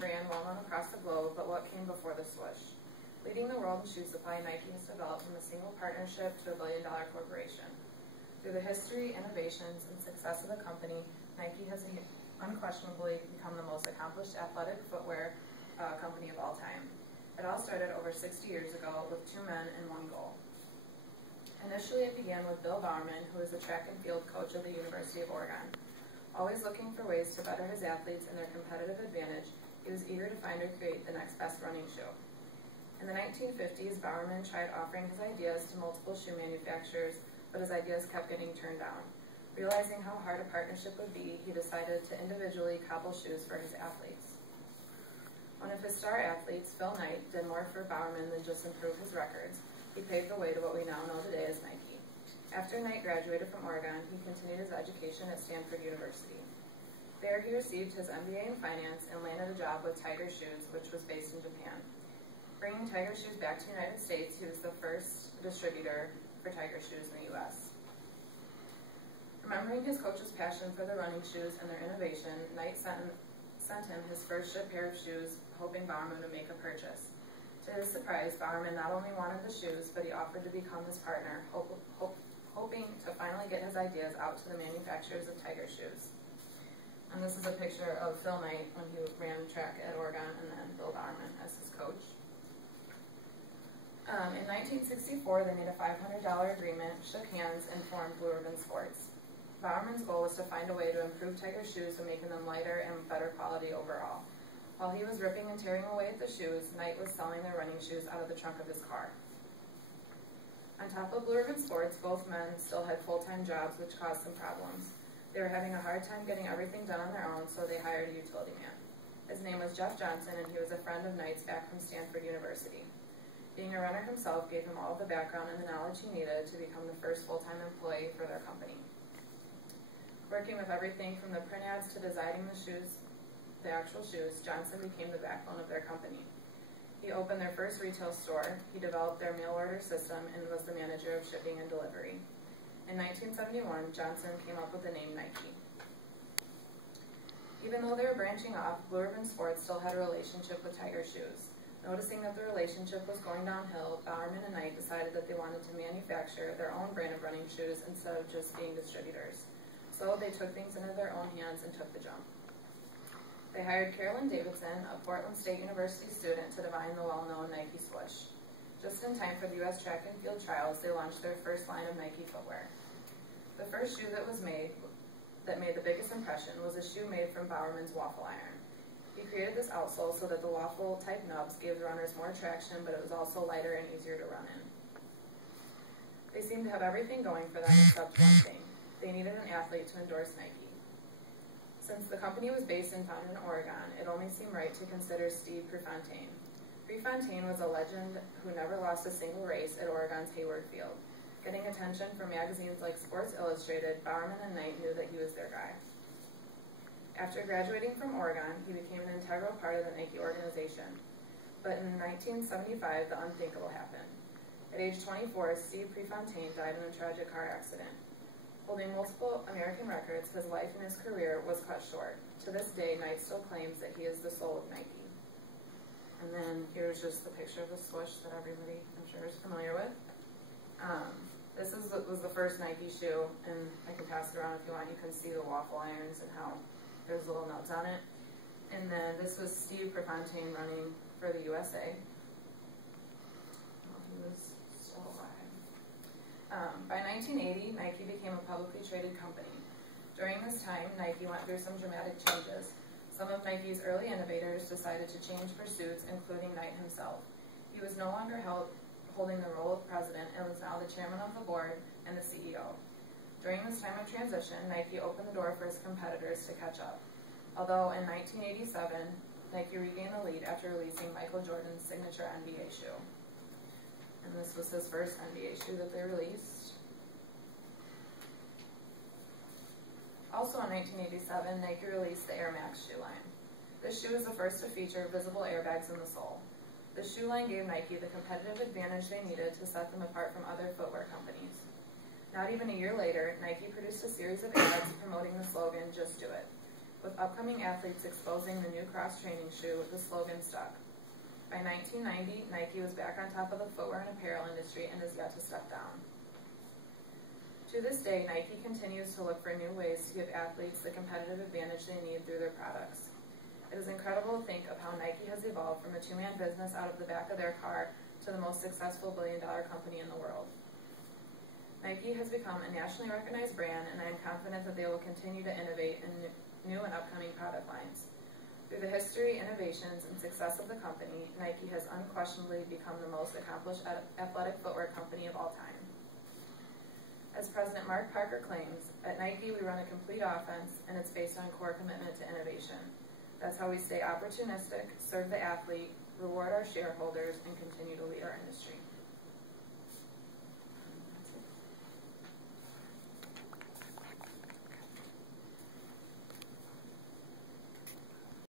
brand well known across the globe, but what came before the swoosh? Leading the world in shoe supply, Nike has developed from a single partnership to a billion-dollar corporation. Through the history, innovations, and success of the company, Nike has unquestionably become the most accomplished athletic footwear company of all time. It all started over 60 years ago with 2 men and 1 goal. Initially, it began with Bill Bowerman, who was the track and field coach of the University of Oregon. Always looking for ways to better his athletes and their competitive advantage, he was eager to find or create the next best running shoe. In the 1950s, Bowerman tried offering his ideas to multiple shoe manufacturers, but his ideas kept getting turned down. Realizing how hard a partnership would be, he decided to individually cobble shoes for his athletes. One of his star athletes, Phil Knight, did more for Bowerman than just improve his records. He paved the way to what we now know today as Nike. After Knight graduated from Oregon, he continued his education at Stanford University. There he received his MBA in finance and landed a job with Tiger Shoes, which was based in Japan. Bringing Tiger Shoes back to the United States, he was the first distributor for Tiger Shoes in the U.S. Remembering his coach's passion for the running shoes and their innovation, Knight sent him his first shipped pair of shoes, hoping Bowerman would make a purchase. To his surprise, Bowerman not only wanted the shoes, but he offered to become his partner, hoping to finally get his ideas out to the manufacturers of Tiger Shoes. And this is a picture of Phil Knight when he ran track at Oregon, and then Bill Bowerman as his coach. In 1964, they made a $500 agreement, shook hands, and formed Blue Ribbon Sports. Bowerman's goal was to find a way to improve Tiger Shoes by making them lighter and better quality overall. While he was ripping and tearing away at the shoes, Knight was selling their running shoes out of the trunk of his car. On top of Blue Ribbon Sports, both men still had full-time jobs, which caused some problems. They were having a hard time getting everything done on their own, so they hired a utility man. His name was Jeff Johnson, and he was a friend of Knight's back from Stanford University. Being a runner himself gave him all of the background and the knowledge he needed to become the first full-time employee for their company. Working with everything from the print ads to designing the actual shoes, Johnson became the backbone of their company. He opened their first retail store, he developed their mail order system, and was the manager of shipping and delivery. In 1971, Johnson came up with the name Nike. Even though they were branching off, Blue Ribbon Sports still had a relationship with Tiger Shoes. Noticing that the relationship was going downhill, Bowerman and Knight decided that they wanted to manufacture their own brand of running shoes instead of just being distributors. So they took things into their own hands and took the jump. They hired Carolyn Davidson, a Portland State University student, to design the well-known Nike swoosh. Just in time for the U.S. track and field trials, they launched their first line of Nike footwear. The first shoe that made the biggest impression was a shoe made from Bowerman's waffle iron. He created this outsole so that the waffle-type nubs gave the runners more traction, but it was also lighter and easier to run in. They seemed to have everything going for them except one thing. They needed an athlete to endorse Nike. Since the company was based and founded in Oregon, it only seemed right to consider Steve Prefontaine. Prefontaine was a legend who never lost a single race at Oregon's Hayward Field. Getting attention from magazines like Sports Illustrated, Bowerman and Knight knew that he was their guy. After graduating from Oregon, he became an integral part of the Nike organization. But in 1975, the unthinkable happened. At age 24, Steve Prefontaine died in a tragic car accident. Holding multiple American records, his life and his career was cut short. To this day, Knight still claims that he is the soul of Nike. And then here's just the picture of the swoosh that everybody, I'm sure, is familiar with. This was the first Nike shoe, and I can pass it around if you want. You can see the waffle irons and how there's little nubs on it. And then this was Steve Prefontaine running for the USA. He was still alive. By 1980, Nike became a publicly traded company. During this time, Nike went through some dramatic changes. Some of Nike's early innovators decided to change pursuits, including Knight himself. He was no longer holding the role of president and was now the chairman of the board and the CEO. During this time of transition, Nike opened the door for his competitors to catch up. Although in 1987, Nike regained the lead after releasing Michael Jordan's signature NBA shoe. And this was his first NBA shoe that they released. Also in 1987, Nike released the Air Max shoe line. This shoe is the first to feature visible airbags in the sole. The shoe line gave Nike the competitive advantage they needed to set them apart from other footwear companies. Not even a year later, Nike produced a series of ads promoting the slogan, "Just Do It." With upcoming athletes exposing the new cross-training shoe, the slogan stuck. By 1990, Nike was back on top of the footwear and apparel industry and is yet to step down. To this day, Nike continues to look for new ways to give athletes the competitive advantage they need through their products. It is incredible to think of how Nike has evolved from a two-man business out of the back of their car to the most successful billion-dollar company in the world. Nike has become a nationally recognized brand, and I am confident that they will continue to innovate in new and upcoming product lines. Through the history, innovations, and success of the company, Nike has unquestionably become the most accomplished athletic footwear company of all time. As President Mark Parker claims, at Nike we run a complete offense, and it's based on core commitment to innovation. That's how we stay opportunistic, serve the athlete, reward our shareholders, and continue to lead our industry.